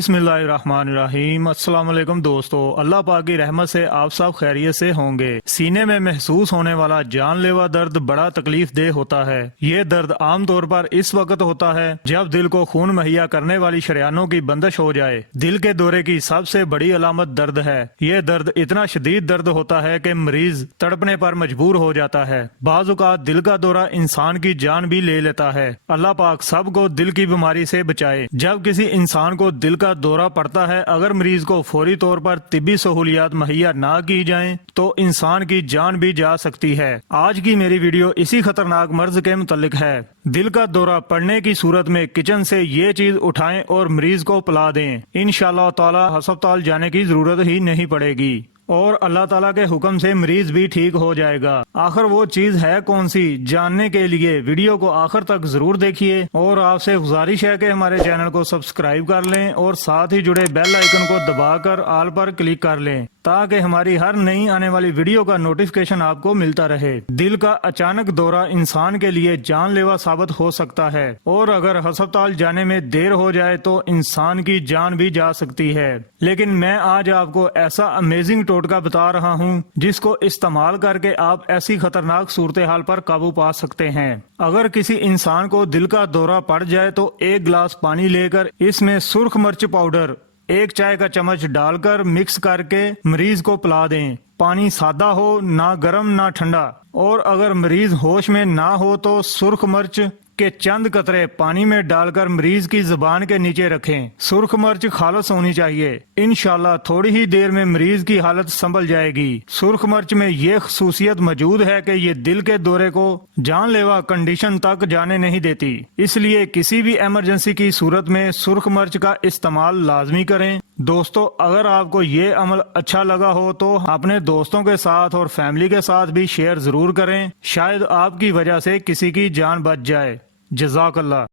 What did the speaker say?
बिस्मिल्लाहिर्रहमानिर्रहीम। अस्सलाम वालेकुम दोस्तों, अल्लाह पाक की रहमत से आप सब खैरियत से होंगे। सीने में महसूस होने वाला जानलेवा दर्द बड़ा तकलीफ देह होता है। ये दर्द आम तौर पर इस वक्त होता है जब दिल को खून मुहैया करने वाली शरियानों की बंदिश हो जाए। दिल के दौरे की सबसे बड़ी अलामत दर्द है। ये दर्द इतना शदीद दर्द होता है कि मरीज तड़पने पर मजबूर हो जाता है। बाज़ औक़ात दिल का दौरा इंसान की जान भी ले लेता है। अल्लाह पाक सबको दिल की बीमारी से बचाए। जब किसी इंसान को दिल का दौरा पड़ता है, अगर मरीज को फौरी तौर पर तिब्बी सहूलियात मुहैया ना की जाएं तो इंसान की जान भी जा सकती है। आज की मेरी वीडियो इसी खतरनाक मर्ज के मुतल्लिक है। दिल का दौरा पड़ने की सूरत में किचन से ये चीज उठाएं और मरीज को पिला दें। इंशाअल्लाह ताला अस्पताल जाने की जरूरत ही नहीं पड़ेगी और अल्लाह ताला के हुक्म से मरीज भी ठीक हो जाएगा। आखिर वो चीज है कौन सी, जानने के लिए वीडियो को आखिर तक जरूर देखिए और आपसे गुजारिश है कि हमारे चैनल को सब्सक्राइब कर लें और साथ ही जुड़े बेल आइकन को दबाकर ऑल पर क्लिक कर लें ताकि हमारी हर नई आने वाली वीडियो का नोटिफिकेशन आपको मिलता रहे। दिल का अचानक दौरा इंसान के लिए जानलेवा साबित हो सकता है और अगर अस्पताल जाने में देर हो जाए तो इंसान की जान भी जा सकती है। लेकिन मैं आज आपको ऐसा अमेजिंग टोटका बता रहा हूँ जिसको इस्तेमाल करके आप ऐसी खतरनाक सूरत हाल पर काबू पा सकते हैं। अगर किसी इंसान को दिल का दौरा पड़ जाए तो एक गिलास पानी लेकर इसमें सुर्ख मिर्च पाउडर 1 चाय का चम्मच डालकर मिक्स करके मरीज को पिला दें। पानी सादा हो, ना गर्म ना ठंडा, और अगर मरीज होश में ना हो तो सुर्ख मिर्च के चंद कतरे पानी में डालकर मरीज की जुबान के नीचे रखें। सुर्ख मिर्च खालस होनी चाहिए। इंशाल्लाह थोड़ी ही देर में मरीज की हालत संभल जाएगी। सुर्ख मिर्च में ये खसूसियत मौजूद है कि ये दिल के दौरे को जानलेवा कंडीशन तक जाने नहीं देती। इसलिए किसी भी इमरजेंसी की सूरत में सुर्ख मिर्च का इस्तेमाल लाजमी करें। दोस्तों, अगर आपको ये अमल अच्छा लगा हो तो अपने दोस्तों के साथ और फैमिली के साथ भी शेयर जरूर करें। शायद आपकी वजह से किसी की जान बच जाए। जज़ाकल्लाह।